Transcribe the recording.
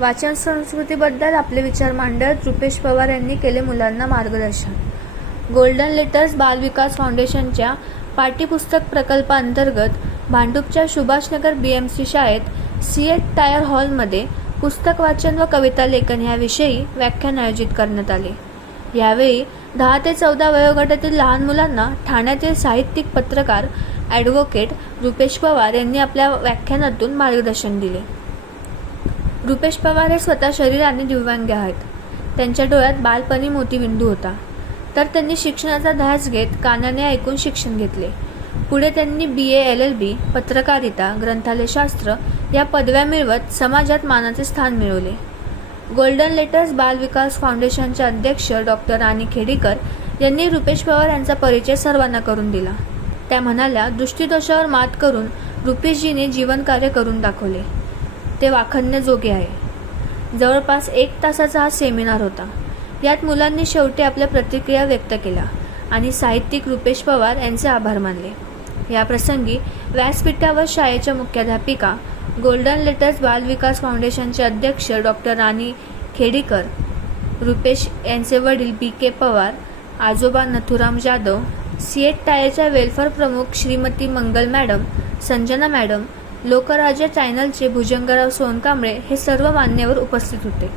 वाचन संस्कृतीबद्दल आपले विचार मांडत रुपेश पवार यांनी केले मुलांना मार्गदर्शन. गोल्डन लेटर्स बालविकास फाउंडेशनच्या पाठ्यपुस्तक प्रकल्पांतर्गत भांडूपच्या सुभाषनगर बी एम सी शाळेत सी एट टायर हॉलमध्ये पुस्तक वाचन व कविता लेखन याविषयी व्याख्यान आयोजित करण्यात आले. यावेळी दहा ते चौदा वयोगटातील लहान मुलांना ठाण्यातील साहित्यिक पत्रकार ॲडव्होकेट रुपेश पवार यांनी आपल्या व्याख्यानातून मार्गदर्शन दिले. रुपेश पवार हे स्वतः शरीराने दिव्यांग आहेत. त्यांच्या डोळ्यात बालपणी मोतीबिंदू होता. तर त्यांनी शिक्षणाचा ध्यास घेत कानाने ऐकून शिक्षण घेतले. पुढे त्यांनी बी ए एल एल बी पत्रकारिता ग्रंथालयशास्त्र या पदव्या मिळवत समाजात मानाचे स्थान मिळवले. गोल्डन लेटर्स बाल विकास फाउंडेशनचे अध्यक्ष डॉक्टर राणी खेडीकर यांनी रुपेश पवार यांचा परिचय सर्वांना करून दिला. त्या म्हणाल्या दृष्टीदोषावर मात करून रुपेशजीने जीवनकार्य करून दाखवले. ते वाखणण्याजोगे आहे. जवळपास एक तासाचा हा सेमिनार होता. यात मुलांनी शेवटी आपल्या प्रतिक्रिया व्यक्त केल्या आणि साहित्यिक रुपेश पवार यांचे आभार मानले. या प्रसंगी व्यासपीठावर शाळेच्या मुख्याध्यापिका गोल्डन लेटर्स बाल विकास फाउंडेशनचे अध्यक्ष डॉक्टर राणी खेडीकर रुपेश यांचे वडील बी के पवार आजोबा नथुराम जाधव सीएट टायरच्या वेलफेअर प्रमुख श्रीमती मंगल मॅडम संजना मॅडम लोकराज्य चॅनलचे भुजंगराव सोनकांबळे हे सर्व मान्यवर उपस्थित होते.